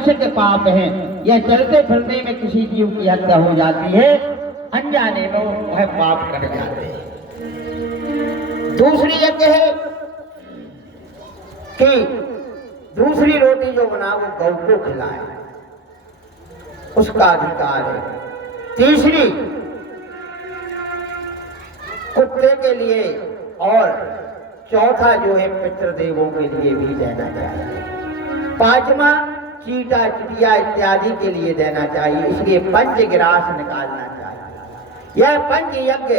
मनुष्य के पाप हैं। यह चलते फिरने में किसी जीव की हत्या हो जाती है, अनजाने में वह पाप कर जाते हैं। दूसरी यज्ञ है कि दूसरी रोटी जो बना वो गौ को खिलाए, उसका अधिकार है। तीसरी कुत्ते के लिए, और चौथा जो है पितृदेवों के लिए भी देना चाहिए। पांचवा चीटा चिटिया इत्यादि के लिए देना चाहिए। इसलिए पंचग्रास निकालना चाहिए। यह पंच यज्ञ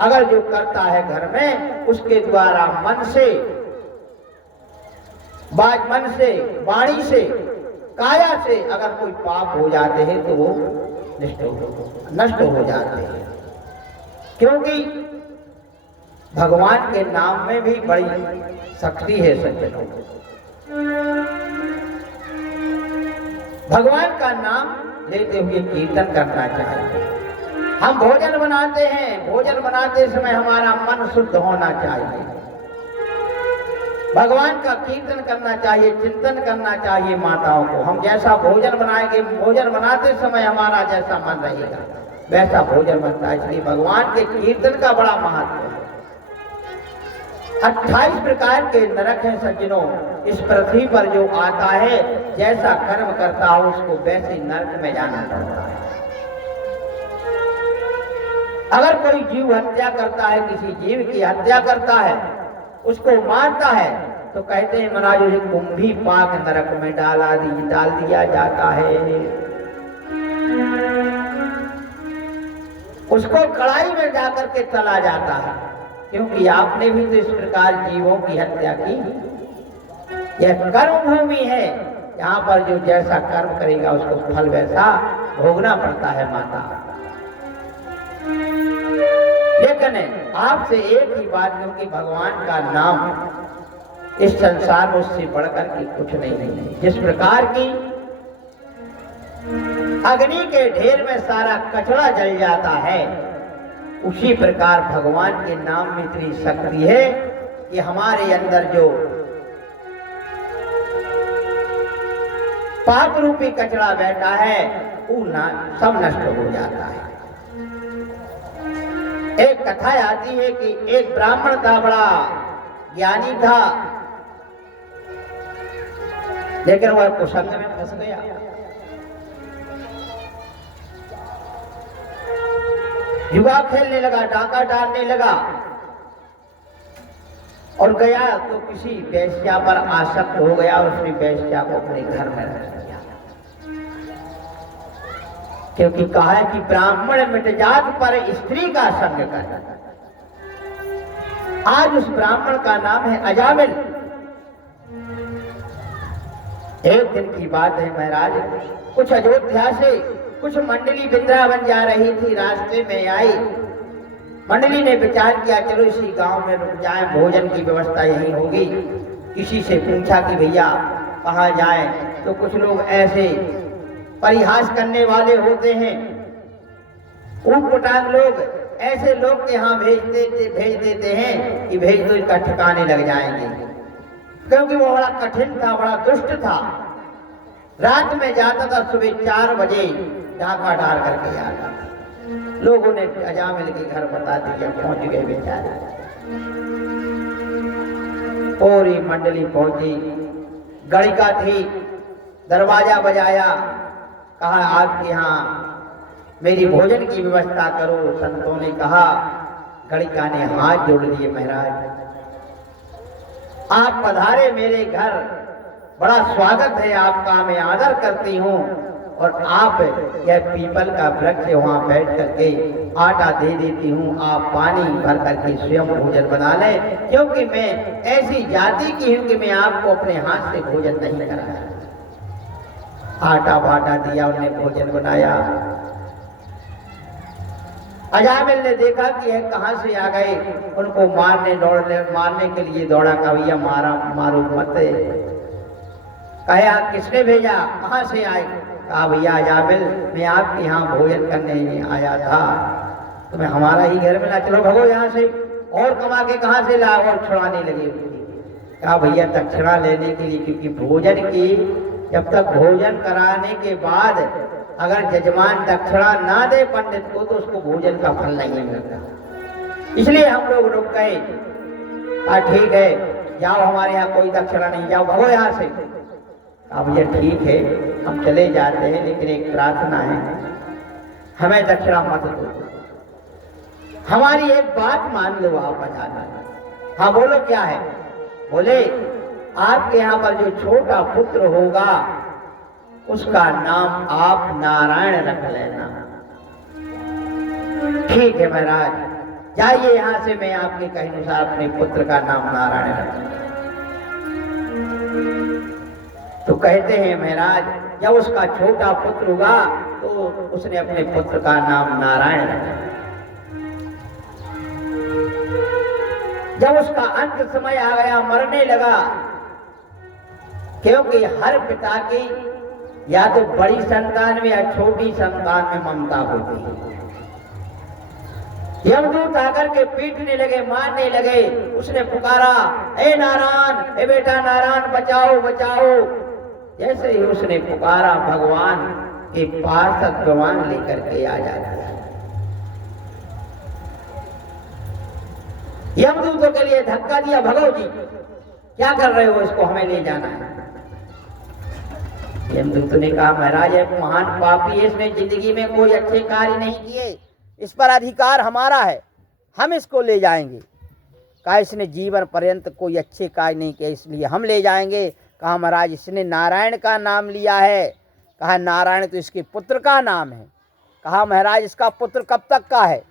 अगर जो करता है घर में, उसके द्वारा मन से, वाणी से, काया से अगर कोई पाप हो जाते हैं तो वो नष्ट हो जाते हैं। क्योंकि भगवान के नाम में भी बड़ी शक्ति है सज्जनों। भगवान का नाम लेते हुए कीर्तन करना चाहिए। हम भोजन बनाते हैं, भोजन बनाते समय हमारा मन शुद्ध होना चाहिए। भगवान का कीर्तन करना चाहिए, चिंतन करना चाहिए। माताओं को हम जैसा भोजन बनाएंगे, भोजन बनाते समय हमारा जैसा मन रहेगा वैसा भोजन बनता है। इसलिए भगवान के कीर्तन का बड़ा महत्व है। 28 प्रकार के नरक हैं सज्जनों। इस पृथ्वी पर जो आता है, जैसा कर्म करता हो उसको वैसे नरक में जाना पड़ता है। अगर कोई जीव हत्या करता है, किसी जीव की हत्या करता है, उसको मारता है, तो कहते हैं महाराज उसे कुंभी पाक नरक में डाल दिया जाता है। उसको कड़ाई में जाकर के तला जाता है, क्योंकि आपने भी तो इस प्रकार जीवों की हत्या की। यह कर्म भूमि है, यहाँ पर जो जैसा कर्म करेगा उसको फल वैसा भोगना पड़ता है माता। लेकिन आपसे एक ही बात, क्योंकि भगवान का नाम इस संसार में उससे बढ़कर के कुछ नहीं है। जिस प्रकार की अग्नि के ढेर में सारा कचरा जल जाता है, उसी प्रकार भगवान के नाम में इतनी शक्ति है कि हमारे अंदर जो पाप रूपी कचरा बैठा है वो सब नष्ट हो जाता है। एक कथा आती है कि एक ब्राह्मण था, बड़ा ज्ञानी था, लेकिन वह कुसंग में फंस गया। जुआ खेलने लगा, डाका डालने लगा, और गया तो किसी वेश्या पर आसक्त हो गया और उसने वेश्या को अपने घर में रख लिया। क्योंकि कहा है कि ब्राह्मण मिट जात पर स्त्री का संग कर। आज उस ब्राह्मण का नाम है अजामिल। एक दिन की बात है महाराज, कुछ अयोध्या से कुछ मंडली वृंदावन जा रही थी, रास्ते में आई। मंडली ने विचार किया चलो इसी गांव में रुक जाए, भोजन की व्यवस्था यही होगी। किसी से पूछा कि भैया कहाँ जाए, तो कुछ लोग ऐसे परिहास करने वाले होते हैं, ऊटपटांग लोग, ऐसे लोग के यहाँ भेज देते हैं कि भेज दो, इसका ठिकाने लग जाएंगे। क्योंकि वो बड़ा कठिन था, बड़ा दुष्ट था। रात में जाता था, सुबह 4 बजे डाका डाल करके आता। लोगों ने अजामिल के घर बता दिया, पहुंच गए बेचारे। पूरी मंडली पहुंची, गणिका थी, दरवाजा बजाया, कहा आपके यहाँ मेरी भोजन की व्यवस्था करो। संतों ने कहा, गणिका ने हाथ जोड़ लिए, महाराज आप पधारे मेरे घर, बड़ा स्वागत है आपका, मैं आदर करती हूँ। और आप यह पीपल का वृक्ष है, वहाँ बैठ करके आटा दे देती हूँ, आप पानी भर करके स्वयं भोजन बना लें, क्योंकि मैं ऐसी जाति की हूँ कि मैं आपको अपने हाथ से भोजन नहीं कराया। आटा वाटा दिया, उन्हें भोजन बनाया। अजामिल ने देखा कि यह कहाँ से आ गए, उनको मारने के लिए दौड़ा। का भैया मारो मत। कहा किसने भेजा, कहाँ से आए? कहा भैया अजामिल, मैं आपके यहाँ भोजन करने आया था, तो मैं हमारा ही घर में ना, चलो भगो यहाँ से। और कमा के कहाँ से ला, और छुड़ाने लगे। कहा भैया दक्षिणा लेने के लिए, क्योंकि भोजन की जब तक भोजन कराने के बाद अगर जजमान दक्षिणा ना दे पंडित को तो उसको भोजन का फल नहीं मिलता। इसलिए हम लोग रुक गए। ठीक है, जाओ, हमारे यहाँ कोई दक्षिणा नहीं, जाओ, भगो यहाँ से। अब ये ठीक है, हम चले जाते हैं, लेकिन एक प्रार्थना है, हमें दक्षिणा मत दो, हमारी एक बात मान लो आप बताना। हाँ बोलो, क्या है? बोले आपके यहाँ पर जो छोटा पुत्र होगा उसका नाम आप नारायण रख लेना। ठीक है महाराज, जाइए यहाँ से, मैं आपके कहे अनुसार अपने पुत्र का नाम नारायण रखूंगा। तो कहते हैं महाराज, जब उसका छोटा पुत्र हुआ तो उसने अपने पुत्र का नाम नारायण रखा। जब उसका अंत समय आ गया, मरने लगा, क्योंकि हर पिता की या तो बड़ी संतान में या छोटी संतान में ममता होती है। यमदूत आकर के पीटने लगे, मारने लगे। उसने पुकारा, ए नारायण, ए बेटा नारायण, बचाओ बचाओ। जैसे ही उसने पुकारा, भगवान के पार्षद भगवान लेकर के आ जाता है। यमदूतों के लिए धक्का दिया, भगो जी, क्या कर रहे हो, इसको हमें ले जाना है। यमदूत ने कहा, महाराज एक महान पापी है, इसने जिंदगी में कोई अच्छे कार्य नहीं किए, इस पर अधिकार हमारा है, हम इसको ले जाएंगे। कहा इसने जीवन पर्यंत कोई अच्छे कार्य नहीं किए, इसलिए हम ले जाएंगे। कहा महाराज इसने नारायण का नाम लिया है। कहा नारायण तो इसके पुत्र का नाम है। कहा महाराज इसका पुत्र कब तक का है?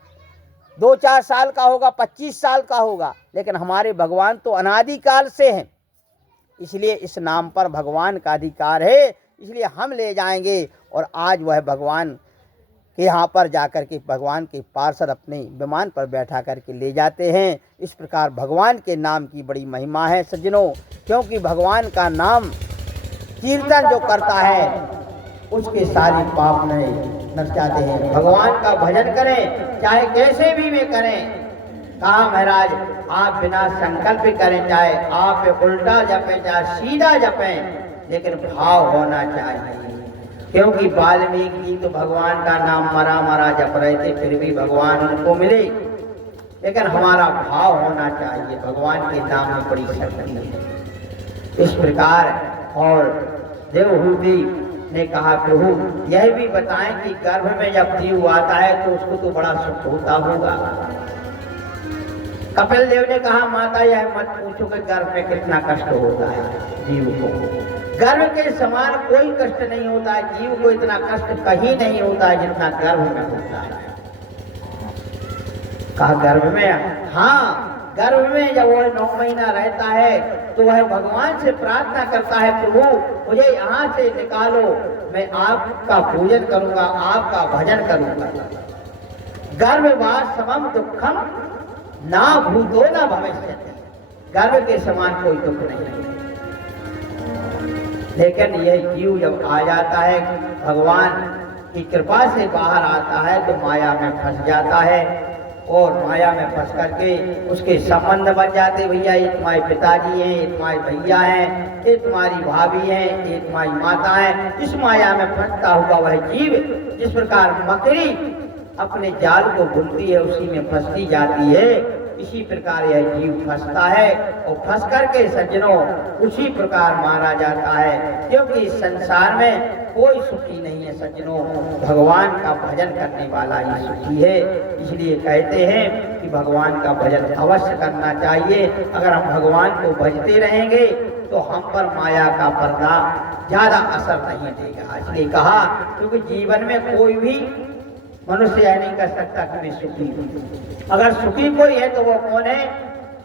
2-4 साल का होगा, 25 साल का होगा, लेकिन हमारे भगवान तो अनादिकाल से हैं, इसलिए इस नाम पर भगवान का अधिकार है, इसलिए हम ले जाएंगे। और आज वह भगवान के यहाँ पर जाकर के भगवान के पार्षद अपने विमान पर बैठा करके ले जाते हैं। इस प्रकार भगवान के नाम की बड़ी महिमा है सज्जनों, क्योंकि भगवान का नाम कीर्तन जो करता है उसके सारे पाप नहीं नष्ट जाते हैं। भगवान का भजन करें, चाहे कैसे भी में करें। कहा महाराज आप बिना संकल्प करें, चाहे आप उल्टा जपें चाहे सीधा जपें, लेकिन भाव होना चाहिए। क्योंकि वाल्मीकि जी तो भगवान का नाम मरा मरा जप रहे थे, फिर भी भगवान उनको मिले, लेकिन हमारा भाव होना चाहिए। भगवान के नाम में बड़ी शक्ति है। इस प्रकार और देवहूति ने कहा, प्रभु यह भी बताएं कि गर्भ में जब जीव आता है तो उसको तो बड़ा सुख होता होगा। कपिल देव ने कहा, माता यह मत पूछो कि गर्भ में कितना कष्ट होता है जीव को। गर्भ के समान कोई कष्ट नहीं होता है, जीव को इतना कष्ट कहीं नहीं होता है जितना गर्भ में होता है। कहा गर्भ में? हाँ, गर्भ में जब वह 9 महीना रहता है तो वह भगवान से प्रार्थना करता है, प्रभु मुझे यहाँ से निकालो, मैं आपका पूजन करूंगा, आपका भजन करूंगा। गर्भवास समम दुखम ना भूतो ना भविष्य। गर्भ के समान कोई दुख नहीं। लेकिन यह जीव जब आ जाता है, भगवान की कृपा से बाहर आता है तो माया में फंस जाता है, और माया में फंस करके उसके संबंध बन जाते। भैया ये तुम्हारे पिताजी हैं, ये तुम्हारे भैया हैं, ये तुम्हारी भाभी हैं, ये तुम्हारी माता है। इस माया में फंसता हुआ वह जीव, जिस प्रकार मकड़ी अपने जाल को बुनती है उसी में फंसती जाती है, इसी प्रकार यह जीव फंसता है और फंस करके सज्जनों उसी प्रकार मारा जाता है। क्योंकि इस संसार में कोई सुखी नहीं है सज्जनों, भगवान का भजन करने वाला ही सुखी है। इसलिए कहते हैं कि भगवान का भजन अवश्य करना चाहिए। अगर हम भगवान को भजते रहेंगे तो हम पर माया का पर्दा ज्यादा असर नहीं देगा। इसलिए कहा, क्योंकि जीवन में कोई भी मनुष्य यह नहीं कर सकता कि मैं सुखी हूँ। अगर सुखी कोई है तो वो कौन है?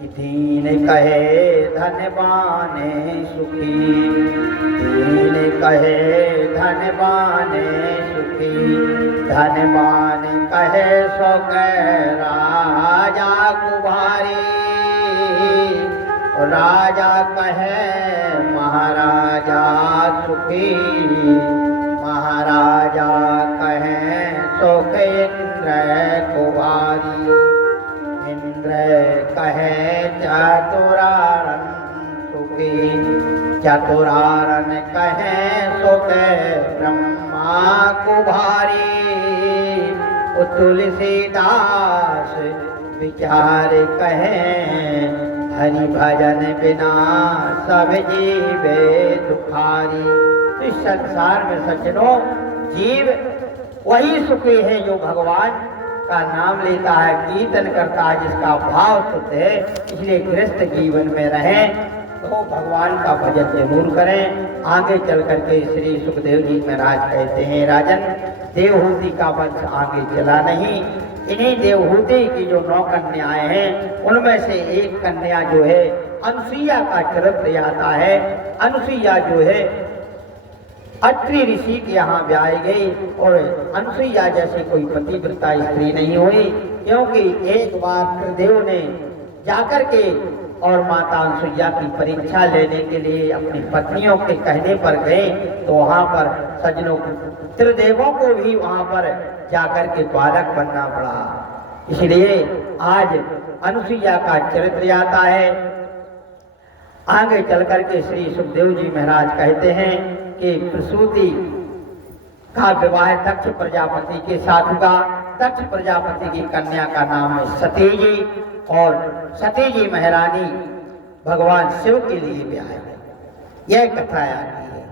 कि दीन कहे धनवाने सुखी, दीन कहे धनवाने सुखी, धनवान कहे सो कह राजा कुमारी, राजा कहे महाराजा सुखी, महाराजा कहे सुख इंद्र कुमारी, इंद्र कहे चतुरारन सुखी, चतुरारन कहे ब्रह्मा को भारी, ओ तुलसीदास विचार कहें, हरि भजन बिना सब जीवे दुखारी। तो इस संसार में सज्जनों जीव वही सुखी है जो भगवान का नाम लेता है, कीर्तन करता है, जिसका भाव शुद्ध है। इसलिए गृहस्थ जीवन में रहें तो भगवान का भजन जरूर करें। आगे चल करके श्री सुखदेव जी महाराज कहते हैं, राजन देवहूति का वंश आगे चला नहीं। इन्हीं देवहूति की जो 9 कन्याएं हैं उनमें से एक कन्या जो है अनुसुईया का चरित्र आता है। अनुसुईया जो है अत्रि ऋषि के यहाँ ब्याई गई और अनुसुईया जैसी कोई पतिव्रता स्त्री नहीं हुई, क्योंकि एक बार त्रिदेव ने जाकर के और माता अनुसुईया की परीक्षा लेने के लिए अपनी पत्नियों के कहने पर गए, तो वहाँ पर सज्जनों त्रिदेवों को भी वहाँ पर जाकर के बालक बनना पड़ा। इसलिए आज अनुसुईया का चरित्र आता है। आगे चल करके श्री सुखदेव जी महाराज कहते हैं कि प्रसूति का विवाह दक्ष प्रजापति के साथ हुआ। दक्ष प्रजापति की कन्या का नाम है सती जी, और सती जी महारानी भगवान शिव के लिए ब्याह है। यह कथा आती है।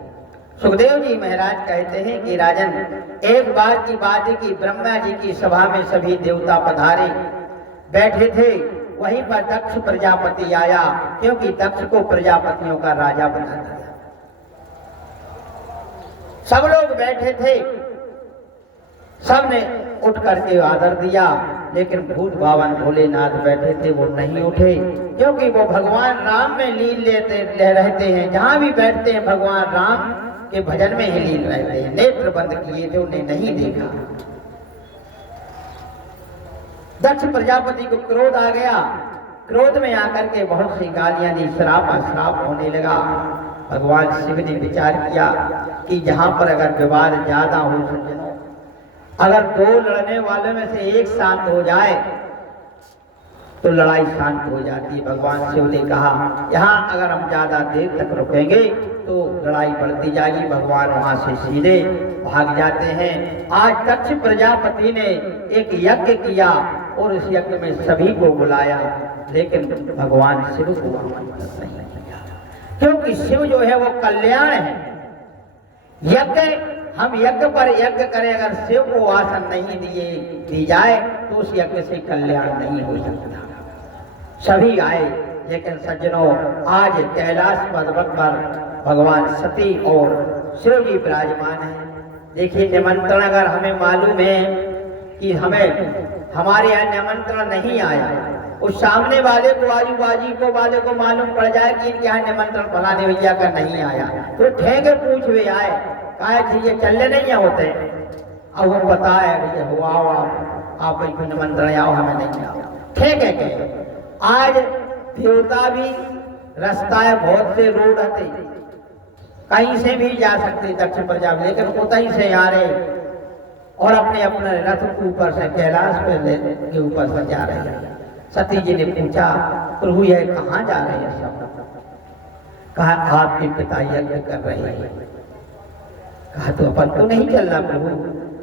सुखदेव जी महाराज कहते हैं कि राजन एक बार की बात है कि ब्रह्मा जी की सभा में सभी देवता पधारे बैठे थे। वहीं पर दक्ष प्रजापति आया, क्योंकि दक्ष को प्रजापतियों का राजा बना दिया। सब लोग बैठे थे, सबने उठ करके आदर दिया, लेकिन भूत भावन भोलेनाथ बैठे थे, वो नहीं उठे, क्योंकि वो भगवान राम में लीन ले रहते हैं। जहां भी बैठते हैं भगवान राम के भजन में ही लीन रहते हैं। नेत्र बंद किए थे, उन्हें नहीं देखा। दक्ष प्रजापति को क्रोध आ गया। क्रोध में आकर के बहुत सी गालियां दी, श्राप होने लगा। भगवान शिव ने विचार किया कि जहां पर अगर विवाद ज्यादा हो सज्जनों, अगर 2 लड़ने वालों में से एक शांत हो जाए तो लड़ाई शांत हो जाती है। भगवान शिव ने कहा यहाँ अगर हम ज्यादा देर तक रुकेंगे तो लड़ाई बढ़ती जाएगी। भगवान वहां से सीधे भाग जाते हैं। आज दक्ष प्रजापति ने एक यज्ञ किया और उस यज्ञ में सभी को बुलाया, लेकिन भगवान शिव को आमंत्रित नहीं किया, क्योंकि शिव जो है वो कल्याण है। यज्ञ हम यज्ञ पर यज्ञ करें, अगर शिव को आसन नहीं दी जाए तो उस यज्ञ से कल्याण नहीं हो सकता। सभी आए, लेकिन सज्जनों आज कैलाश पर्वत पर भगवान सती और शिव जी विराजमान है। देखिए निमंत्रण अगर हमें मालूम है कि हमारे यहाँ निमंत्रण नहीं आया, उस सामने वाले को आजू वाले को मालूम पड़ जाए कि इनके यहाँ निमंत्रण फलाने भैया का नहीं आया, तो ठेके पूछ वे आए, कहा ये चलने नहीं होते। अब वो बताए भैया हुआ आप निमंत्रण आओ, हमें नहीं आओ। ठेके के आज देवता भी रास्ता है, बहुत से रोड आते, कहीं से भी जा सकते दक्षिण प्रजापति, लेकिन उतहीं से आ रहे और अपने अपने रथ के ऊपर से कैलाश के ऊपर से जा रहे हैं। सती जी ने पूछा प्रभु यह कहाँ जा रहे हैं सब? कहा आपके पिता यज्ञ कर रहे हैं। कहा तो अपन तो नहीं चलना प्रभु।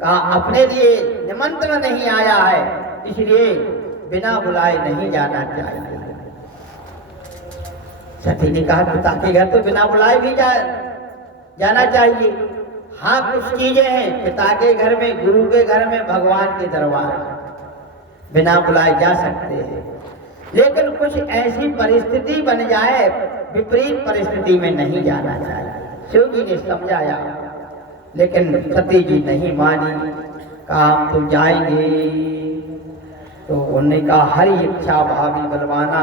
कहा अपने लिए निमंत्रण नहीं आया है, इसलिए बिना बुलाए नहीं जाना चाहिए। सती ने कहा पिता के घर तो बिना बुलाए भी जाना चाहिए। हाँ कुछ चीजें हैं, पिता के घर में, गुरु के घर में, भगवान के दरबार बिना बुलाए जा सकते हैं, लेकिन कुछ ऐसी परिस्थिति बन जाए, विपरीत परिस्थिति में नहीं जाना चाहिए। शिव जी ने समझाया, लेकिन सती जी नहीं मानी। कहा हम तो जाएंगे। तो उन्होंने कहा हरि इच्छा भावी बलवाना,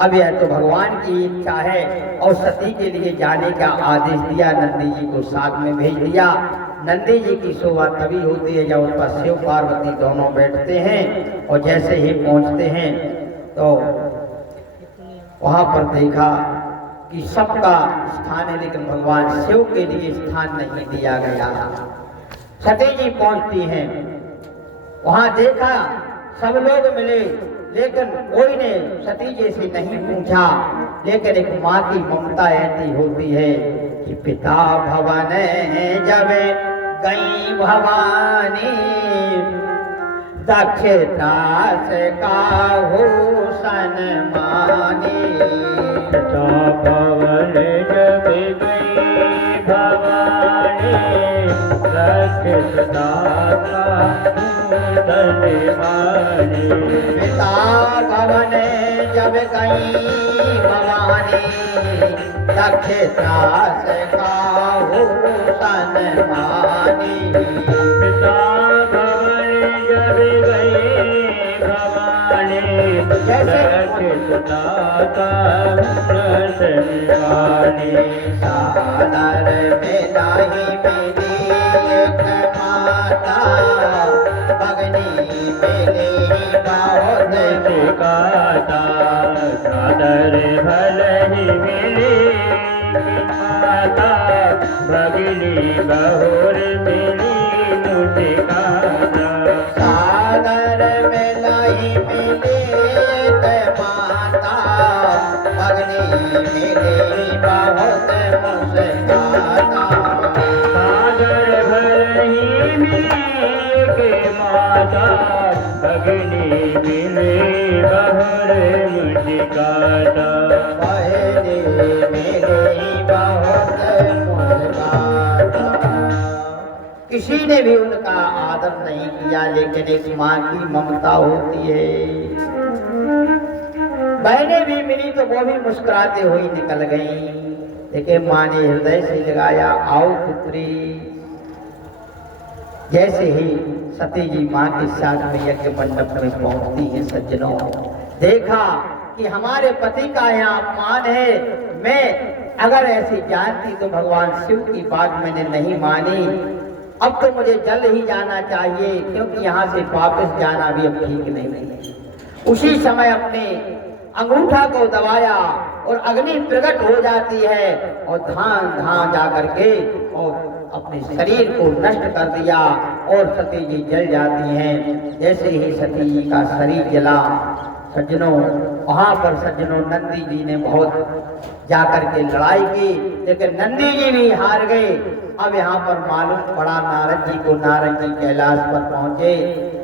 अब यह तो भगवान की इच्छा है। और सती के लिए जाने का आदेश दिया, नंदी जी को साथ में भेज दिया। नंदी जी की शोभा तभी होती है जब उस पर शिव पार्वती दोनों बैठते हैं, और जैसे ही पहुंचते हैं तो वहां पर देखा कि सबका स्थान है, लेकिन भगवान शिव के लिए स्थान नहीं दिया गया। सती जी पहुंचती हैं, वहां देखा सब लोग मिले, लेकिन कोई ने सती जी से नहीं पूछा। लेकिन एक माँ की ममता ऐसी होती है कि पिता भवन जब गई भवानी दक्षदास का भूषण मानी। भवन जब गई भवानी दक्षदास का भूषण मानी। पिता भवन जब गई भवानी दक्षदास का भूषण मानी। पिता भवन जब गई भवानी दक्षदास का भूषण मानी। सादर में नाही मिली एक माता भगनी मिली बहुत गाता। सादर भल ही मिली माता भगिनी बहुर मिली मुझे सादर में नहीं मिली एक माता भगनी मिली बहुत मुस्काता। सादर भल ही मिली के माता भगिनी मिली बहुर मुझे गाता। बहने मिली बहुत मुस्काता। किसी ने भी उनका आदर नहीं किया, लेकिन एक माँ की ममता होती है। बहनें भी मिली तो वो भी मुस्कुराते हुई निकल गईं, लेकिन माँ ने हृदय से लगाया, आओ पुत्री। जैसे ही सती जी माँ के साथ में यज्ञ मंडप में पहुंचती हैं, सज्जनों देखा कि हमारे पति का यहाँ अपमान है। मैं अगर ऐसी जानती तो भगवान शिव की बात मैंने नहीं मानी। अब तो मुझे जल्द ही जाना चाहिए, क्योंकि यहाँ से वापस जाना भी अब ठीक नहीं है। उसी समय अपने अंगूठा को दबाया और अग्नि प्रकट हो जाती है और धान धान जा करके और अपने शरीर को नष्ट कर दिया और सती जी जल जाती हैं। जैसे ही सती जी का शरीर जला, सज्जनों वहां पर सज्जनों नंदी जी ने बहुत जाकर के लड़ाई की, लेकिन नंदी जी भी हार गए। अब यहाँ पर मालूम पड़ा नारद जी को। नारद जी कैलाश पर पहुंचे,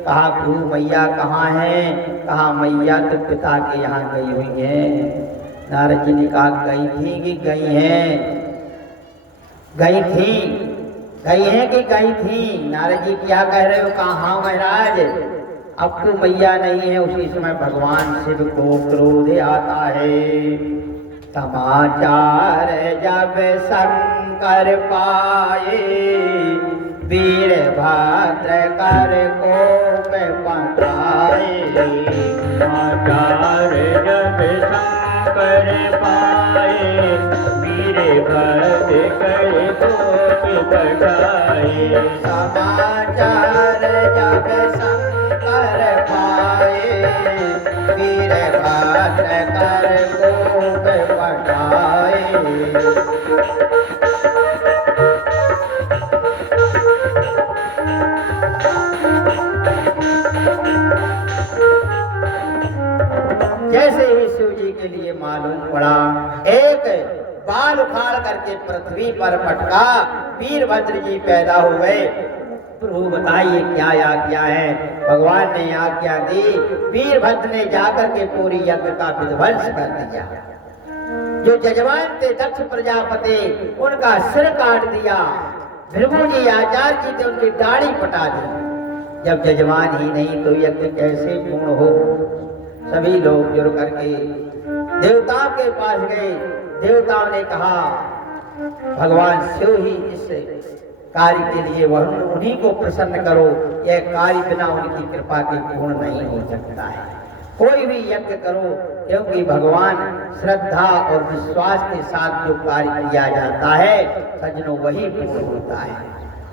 कहा प्रभु मैया कहाँ हैं? कहा मैया तो पिता के यहाँ गई हुई हैं। नारद जी ने कहा गई थी कि गई हैं? गई थी, गई हैं कि गई थी? नारद जी क्या कह रहे हो? कहा हाँ महाराज, अब तो मैया नहीं है। उसी समय भगवान शिव को क्रोध आता है। समाचार जब शंकर पाए, वीरभद्र कर कोप पठाए। समाचार जब शंकर पाए, वीरभद्र कर कोप पठाए। समाचार जब शंकर पाए, वीरभद्र कर कोप पठाए। जैसे ही शिव जी के लिए मालूम पड़ा, एक बाल उखाड़ करके पृथ्वी पर पटका, वीरभद्र जी पैदा हो गए। प्रभु बताइए क्या आज्ञा है? भगवान ने आज्ञा दी, वीरभद्र ने जाकर के पूरी यज्ञ का विध्वंस कर दिया। जो जजमान थे दक्ष प्रजापति, उनका सिर काट दिया। भृगु जी आचार्य जी थे, उनकी दाढ़ी पटा दी। जब जजमान ही नहीं तो यज्ञ कैसे पूर्ण हो? सभी लोग जुड़ करके देवताओं के पास गए। देवताओं ने कहा भगवान शिव ही इस कार्य के लिए, वह उन्हीं को प्रसन्न करो। यह कार्य बिना उनकी कृपा के पूर्ण नहीं हो सकता है। कोई भी यज्ञ करो, क्योंकि भगवान श्रद्धा और विश्वास के साथ जो कार्य किया जाता है सज्जनों वही पूर्ण होता है।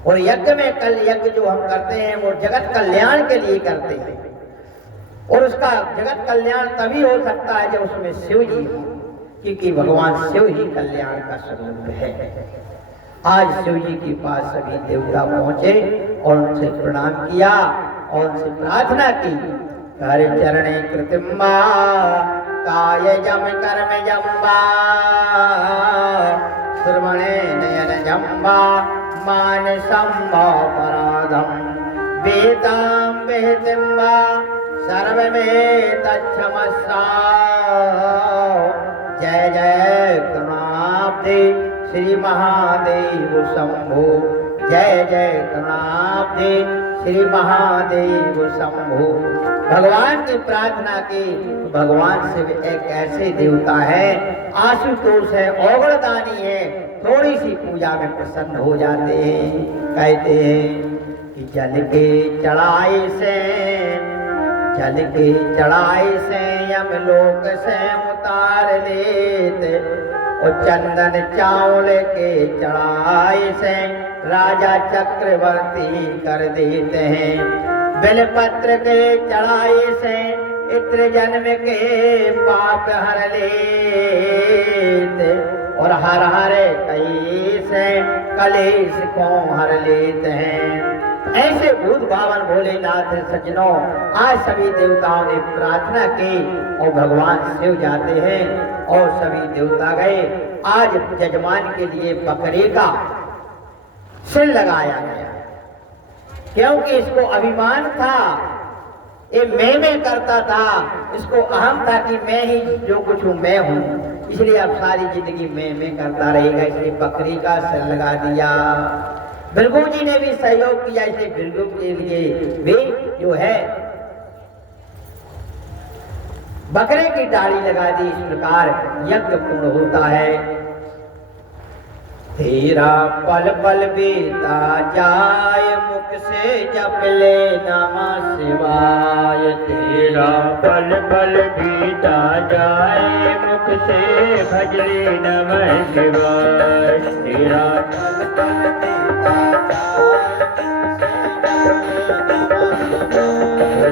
और यज्ञ में यज्ञ जो हम करते हैं वो जगत कल्याण के लिए करते हैं, और उसका जगत कल्याण तभी हो सकता है जब उसमें शिव जी हो, क्योंकि भगवान शिव ही कल्याण का स्वरूप है। आज शिव जी के पास सभी देवता पहुंचे और उनसे प्रणाम किया और उनसे प्रार्थना की। कर चरणे कृतिम्बा काय जम कर्म जम्बा, श्रवणे नयन जम्बा मानसं अपराधं वेदां विहितं वा सर्वमेतच्छमस्व। जय जय करुणाब्धे श्री महादेव शंभो। जय जय करुणाब्धे श्री महादेव शंभो। भगवान की प्रार्थना की। भगवान शिव एक ऐसे देवता है, आशुतोष है, औगणदानी है, थोड़ी सी पूजा में प्रसन्न हो जाते हैं। कहते हैं कि जल के चढ़ाई से यमलोक से उतार लेते, और चंदन चावल के चढ़ाई से राजा चक्रवर्ती कर देते हैं। बेलपत्र के चढ़ाई से इत्र जन्म के पाप हर लेते, और हर हर कई से कलेश को हर लेते हैं। ऐसे भूत भावन भोलेनाथ सज्जनों, आज सभी देवताओं ने प्रार्थना की और भगवान शिव जाते हैं और सभी देवता गए। आज जजमान के लिए बकरे का सिर लगाया गया, क्योंकि इसको अभिमान था, ये मैं करता था, इसको अहम था कि मैं ही जो कुछ हूँ मैं हूँ, इसलिए अब सारी जिंदगी मैं करता रहेगा, इसलिए बकरी का सिर लगा दिया। भृगु जी ने भी सहयोग किया, इसलिए भृगु के लिए वे जो है बकरे की डाली लगा दी। इस प्रकार यज्ञ पूर्ण होता है। तेरा पल पल बीता जाए, मुख से जप ले नमः शिवाय। तेरा पल पल बीता जाए, मुख से भज ले नमः शिवाय। तेरा पल पल बीता जाए,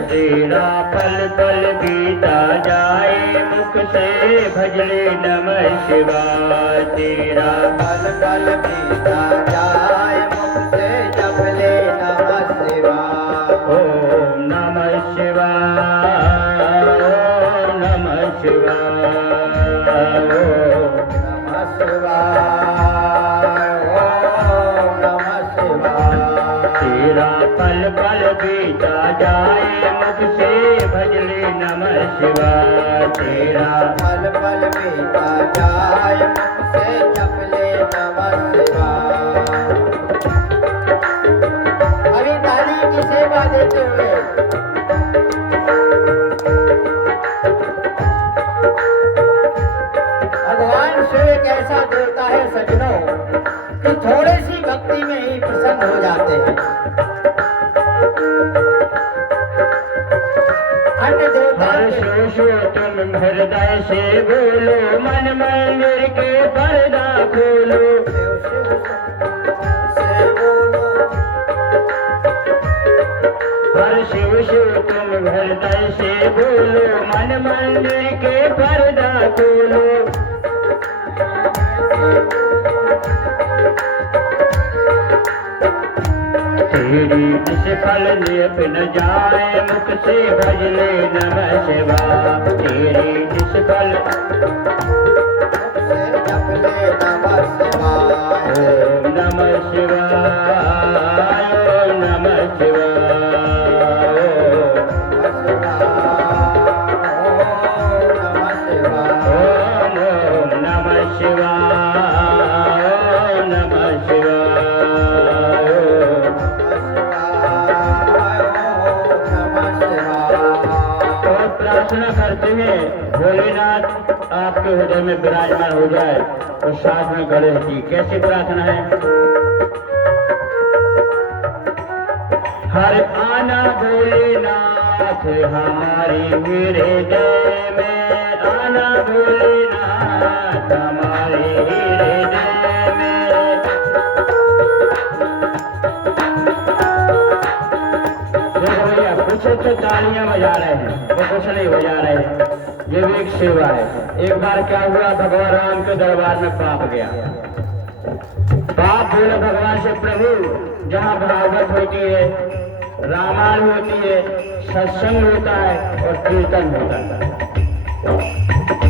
तेरा पल पल बीता जाए, मुख से भज ले नमः शिवाय। तेरा पल पल बीता जाए, मुख से जप ले नमः शिवाय। ओम नमः शिवाय, ओम नमः शिवाय, ओम नमः शिवाय, ओम नमः शिवाय। तेरा पल पल बीता जाए, मुख से भज ले नमः शिवाय। तेरा पल पल बीता जाए, मुख से जप ले नमः शिवाय। अभी ताली की सेवा देते हुए भगवान शिव एक ऐसा देवता है सज्जनों, कि थोड़ी सी भक्ति में ही प्रसन्न हो जाते हैं। अन्य देवता तुम हृदय से बोलो, मन मंदिर के पर्दा खोलो। हर शिव शिव तुम हृदय से बोलो, मन मंदिर के पर्दा खोलो। तेरी निष्फल लेप न जाए, मुख से भज ले नमः शिवाय। तेरी निष्फल जप ले नमः शिवाय। ओम नमः शिवाय, ओम नमः शिवाय, ओम नमः शिवाय, ओम नमः शिवाय। और प्रार्थना करते हैं भोलेनाथ आपके हृदय में विराजमान हो जाए, और साथ में गणेश जी। कैसी प्रार्थना है? हर आना भोलेनाथ हमारी हृदय में, आना भोलेनाथ हमारे हृदय में। देखो भैया, कुछ तो तालियां बजा रहे हैं, वो कुछ नहीं बजा रहे हैं। ये भी एक सेवा है। एक बार क्या हुआ, भगवान राम के दरबार में पाप गया। पाप बोले भगवान से, प्रभु जहाँ भागवत होती है, रामायण होती है, सत्संग होता है और कीर्तन होता है,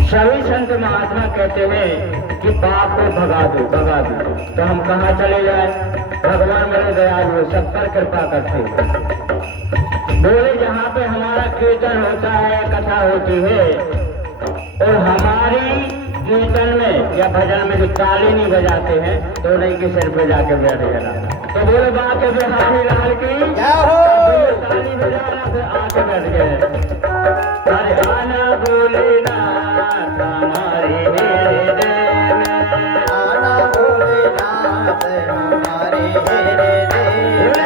सभी संत महात्मा कहते हैं कि पाप को भगा दो, भगा दो। तो हम कहाँ चले जाए? भगवान बड़े दयालु सब पर कृपा करते हैं। बोले जहाँ पे हमारा कीर्तन होता है, कथा होती है, और हमारी कीर्तन में या भजन में जो ताली नहीं बजाते हैं तो नहीं के सिर पे जाके बैठ जाना। तो बोले बात के बिहारी लाल की क्या हो ताली बजाना, फिर आके बैठ गए। अरे आना भोलेनाथ हमारे हृदय में, आना भोलेनाथ हमारे हृदय में,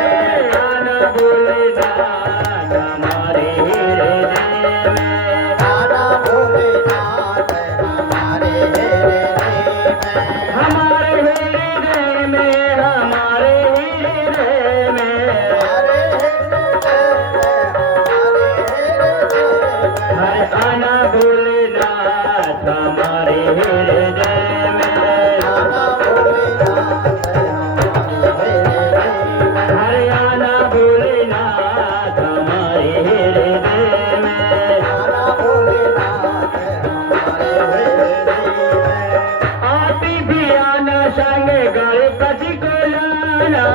आना भोलेनाथ हमारे हृदय में, आना भोलेनाथ हमारे हृदय में, हमारे हृदय में, हमारे हृदय में, हमारे हरे आना भोलेनाथ हमारे हृदय में, आना भोलेनाथ हमारे हृदय में, हरे आना भोलेनाथ हमारे हृदय में, आना भोलेनाथ हमारे हृदय में, आती भी आना संग गणपति को लाना,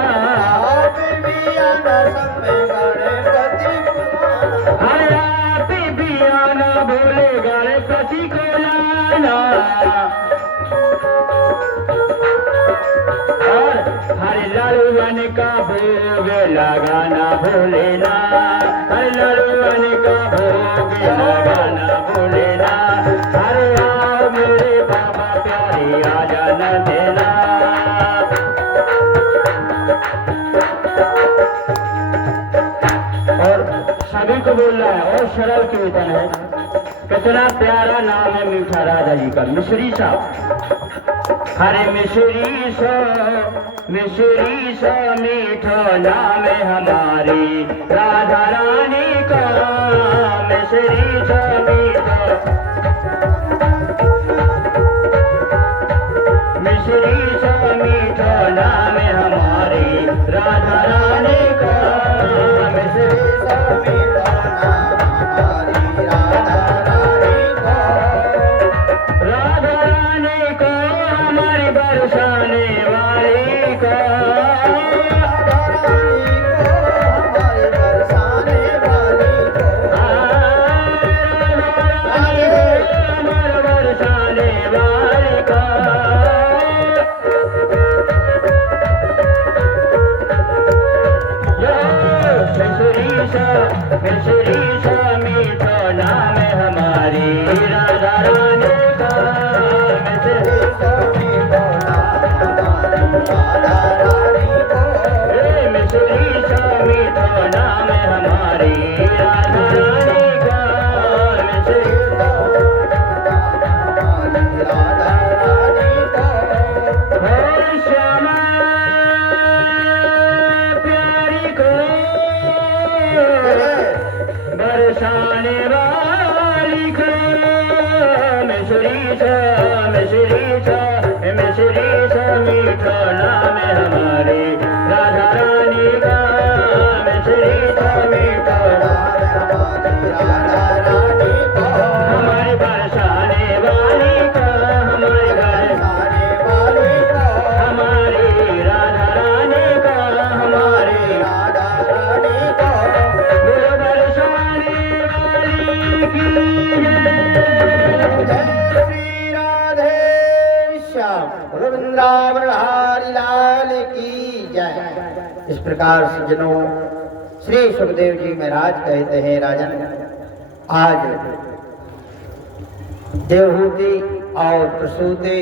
आप भी आना समय गणपति पुराना, हरे आती भी आना भोले गणपति को लाना, और हरे लड़ुवन का भोग लगाना भोलेनाथ, हरे लड़ुवन का भोग लगाना भोलेनाथ, हरे आओ मेरे बाबा प्यारे आ जाना देना। और सभी को बोल रहा है, और सरल कीर्तन है, कितना प्यारा नाम है मीठा राजा जी का, मिश्री साहब। हरे मिश्री सा मीठा नाम है हमारी राधा रानी का, मिश्री सा मीठा, मिश्री सा मीठा नाम है हमारी राधा रानी का, मिश्री राधा रानी को हमारी बरसाने वाली को, हमारे बरसाने वाली को, मिश्री सा मीठा नाम है हमारी राधा रानी का, मिश्री सा मीठा नाम है हमारी राधा रानी का, मिश्री और श्यामा प्यारी को बरसाने वाली को, मिश्री सा मीठा नाम है हमारी राधा रानी का, मिश्री सा मीठा हमारी बरसाने वाली का, हमारी राधा रानी का, हमारी गुरु बरसाने वाली की जय। श्री राधे श्याम वृंदावन हरि लाल की जय। इस प्रकार से जनों श्री सुखदेव जी महाराज कहते हैं, राजन आज देवहूति और प्रसूति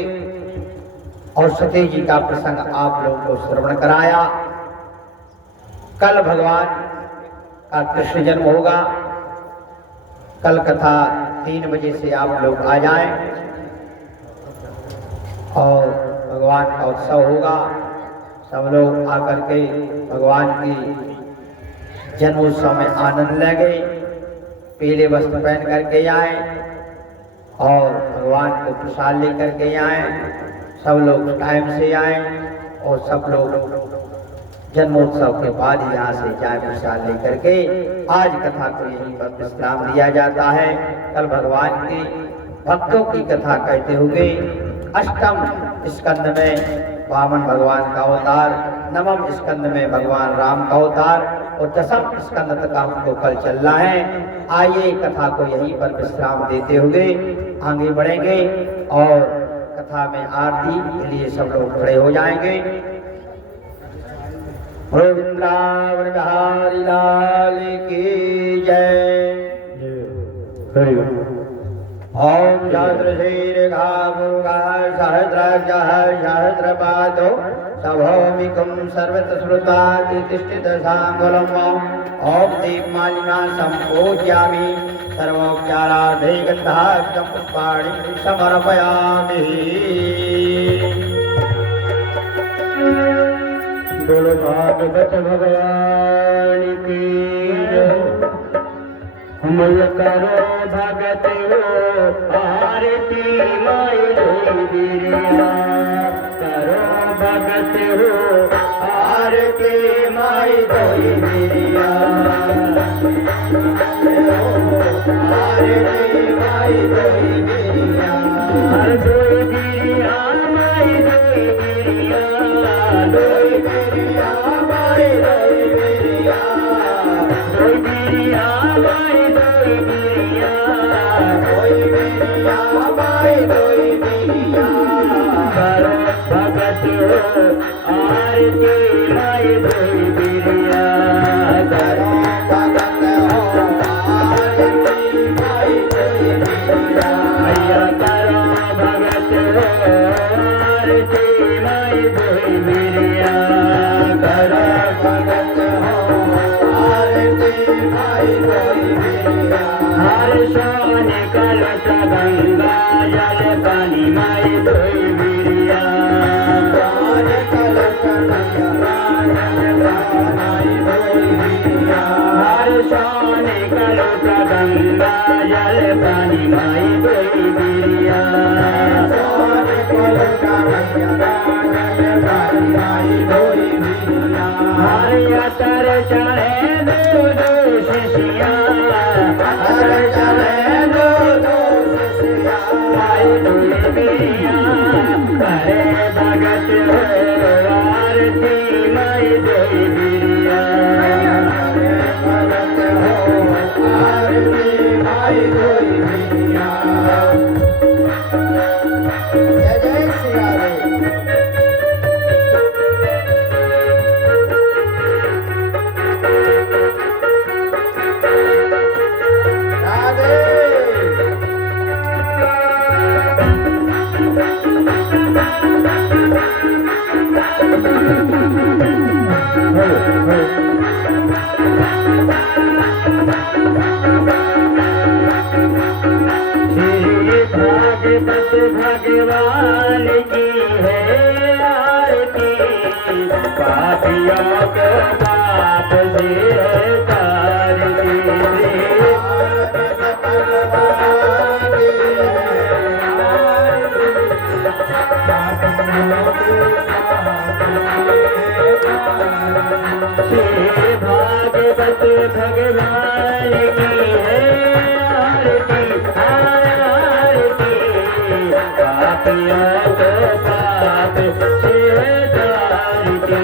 और सती जी का प्रसंग आप लोगों को श्रवण कराया। कल भगवान का कृष्ण जन्म होगा। कल कथा 3 बजे से आप लोग आ जाएं और भगवान का उत्सव होगा। सब लोग आकर के भगवान की जन्मोत्सव में आनंद लेंगे। पीले वस्त्र पहन करके आए और भगवान को प्रसाद लेकर के आए। सब लोग टाइम से आए और सब लोग जन्मोत्सव के बाद यहाँ से चाय प्रसाद लेकर के आज कथा को यहीं पर विश्राम दिया जाता है। कल भगवान की भक्तों की कथा कहते हुए अष्टम स्कंद में वामन भगवान का अवतार नवम स्कंद में भगवान राम का अवतार और दसम स्कंद तक आपको कल चलना है। आइए कथा को यहीं पर विश्राम देते हुए आगे बढ़ेंगे और कथा में आरती के लिए सब लोग खड़े हो जाएंगे। वृंदावन बिहारी लाल की जय। ओम सहस्र शीर्घा मुर्गा सहस्रपादो सभौमिकं सर्वतश्रुता तिष्ठित सांगुलम्। ओम दीपमालिना संपूज्यामि सर्वोपचारार्थे गन्धाक्षं पुष्पाणि समर्पयामि। बोलो भागवत भगवान की जय। मैया करो भगत हो आरती माई देविया, करो भगत हो आरती माई देविया, आरती माई देविया, हर दोई गिरिया माई देविया, दोई गिरिया माई देविया, दोई गिरिया माई देविया, दोई गिरिया माई देविया, करो भगत हो आरती माई देविया, करो भगत हो आरती माई देविया, मैया करो भगत हो आरती माई देविया, करो भगत हो आरती माई देविया, हर सोन कलश गंगा जल पानी माई देविया, प्राण कलश गंगा जल माई देविया, हर सोन कलश गंगा जल पानी माई देविया, प्राण कलश गंगा जल माई देविया, हर अतर चढ़े दो शिष्या, हर चले दो शिष्या, माई देविया, करे भगत हो आरती माई देविया, भगत हो आरती माई देविया। जय जय श्री राधे। राधे। श्री भागवत भगवान की है आरती, पापियों को पाप से तारती, श्री भागवत भगवान की है आरती, आरती, पापियों को पाप से तारती,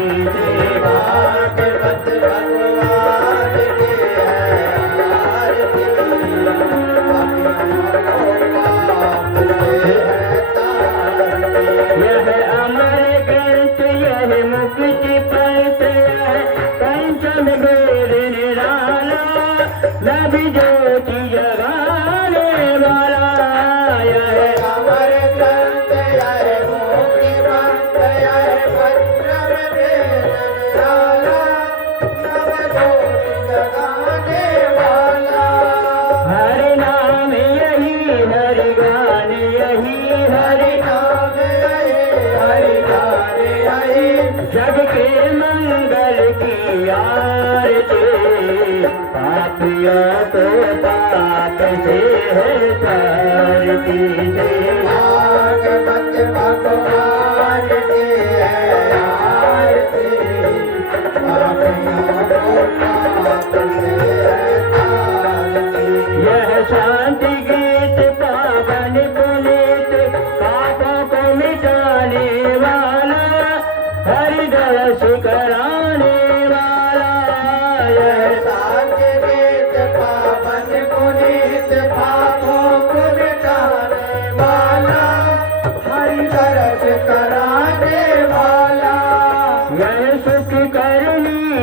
भागवत भगवान की है आरती, पापियों को पाप से है तारती। यह अमर ग्रंथ यह मुक्ति पंथ यह पंचम गोर निराला, नबी ज्योति जगाने वाला, यह अमर ग्रंथ यह मुक्ति पंथ यह पंचम वेद निराला, नवज्योति जगाने वाला। हरि नाम यही हरि गान यही हरि नाम हरि गान यही, जग के मंगल की आरती, पापियों को पाप से है तारती, भागवत भगवान की है आरती, पापियों को पाप से है तारती। यह शांति गीत पावन पुनीत, पापों को मिटाने वाला, हरिदास कर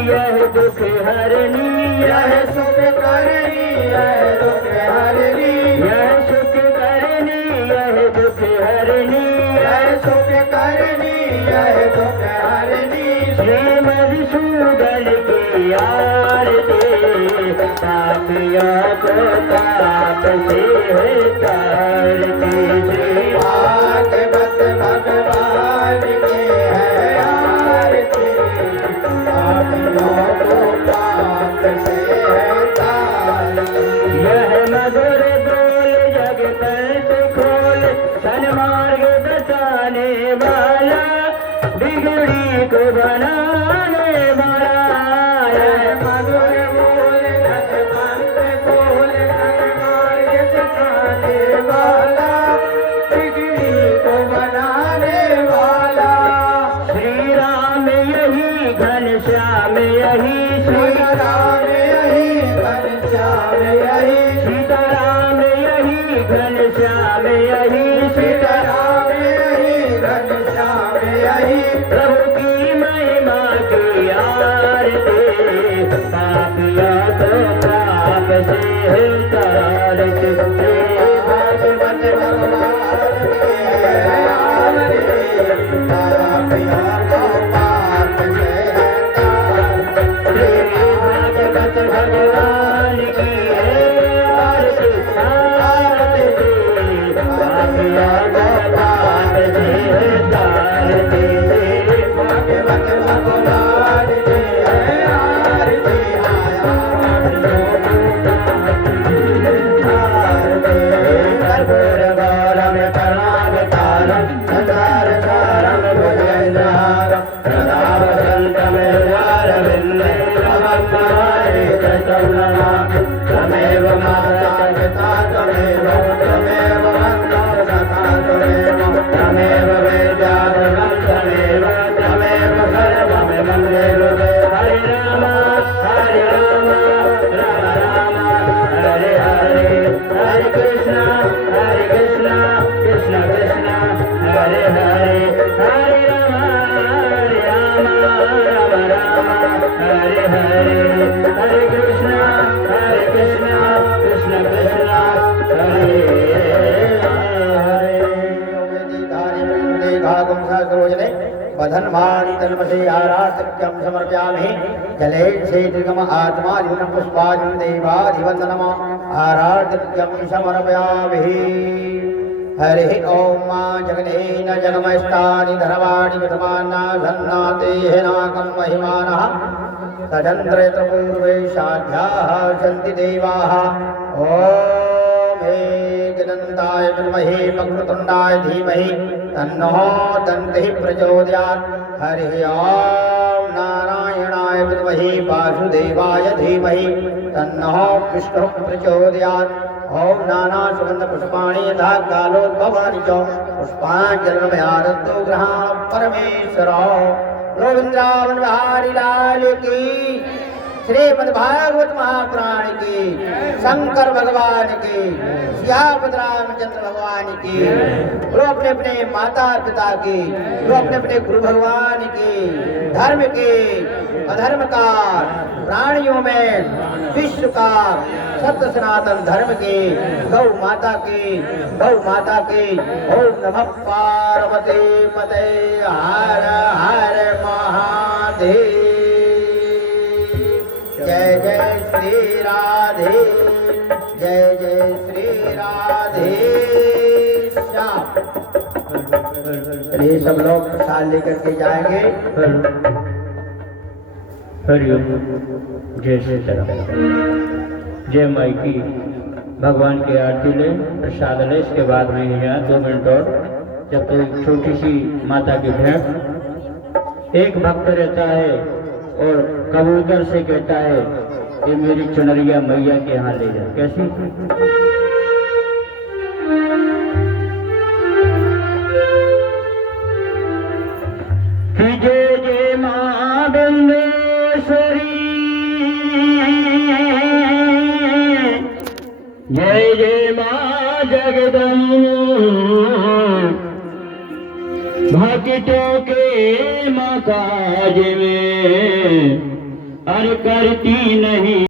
यह दुख हरनी यह सुख करनी यह दुख हरनी यह सुख करनी यह दुख हरनी यह सुख करनी यह दुख हरनी श्री मधुसूदन की आरती पापियों को पाप से तारती श्री भागवत भगवान की है आरती पापियों को पाप से है तारती यह मधुर बोल जग पंथ खोल सन्मार्ग बचाने वाला बिगड़ी को बनाने वाला यह मधुर बोल जग पंथ खोल सन्मार्ग बचाने वाला बिगड़ी को बनाने वाला श्री राम यही घनश्याम यही श्री राम यही घनश्याम यही सीताराम यही घनश्याम यही सीताराम यही घनश्याम यही प्रभु की महिमा की आरती पापियों को पाप से तारती भागवत भगवान की है आरती पापियों को पाप से है तारती भागवत भगवान की है आरती आरती पापियों को पाप से तारती भागवत भगवान की है आरती कर्पूर गौरम करुणावतारम संसार सारम भुजगेन्द्रहारम सदा वसन्तं हृदयारविन्दे भवद्भावे तं नमामि त्वमेव माता पिता त्वमेव वन्दो सखा त्वमेव त्वमेव वेद्याधनं त्वमेव त्वमेव सर्वमिदं देवते हरे राम राम राम हरे हरे हरे कृष्ण कृष्ण कृष्ण हरे हरे हरे राम राम राम हरे हरे हरे कृष्ण कृष्ण कृष्ण हरे हरे बधन्वानि तन्मसे आराधक्यं समर्पयामि जले क्षेत्रिकम आत्मा जीवन पुष्पाजं देवाधिवन्दनम आराधक्यं समर्पयामि हरिः ॐ मा जगनेन जगमष्टानि धर्माणि विद्यमाना सन्नातेः नाकं महिमानः तदन्त्रयत्रपूर्वे साध्याः सन्ति देवाः ॐ एकदन्ताय विद्महे वक्रतुण्डाय धीमहि तन्नो दन्तिः प्रचोदयात् हरिः ॐ नारायणाय विद्महे वासुदेवाय धीमहि तन्नो विष्णुः प्रचोदयात् ॐ नाना सुगन्ध पुष्पाणि यथा कालोद्भवानि च पुष्पाञ्जलिर्मयादत्तो गृहाण परमेश्वर गोविंद्रावन बिहारी लाल की श्रीमद् भागवत महापुराण की शंकर भगवान की सियापत रामचंद्र भगवान की वो अपने अपने माता पिता की वो अपने अपने गुरु भगवान की धर्म के अधर्म का प्राणियों में विश्व का सत्य सनातन धर्म की गौ माता की ओम नमः पार्वती पते हर हर महादेव जय जय श्री राधे जय जय श्री राधे श्याम। ये सब लोग प्रसाद लेकर के जाएंगे। हरिओम जय सीताराम जय माई की भगवान की आरती ले प्रसाद ले। इसके बाद में यहाँ 2 मिनट और जब तक तो छोटी सी माता की भेंट। एक भक्त रहता है और कबूतर से कहता है कि मेरी चुनरिया मैया के यहाँ ले जा। कैसी जय जय माँ बिंदेश्वरी जय जय माँ जगदम्ब भक्तों के मकाज में अरे करती नहीं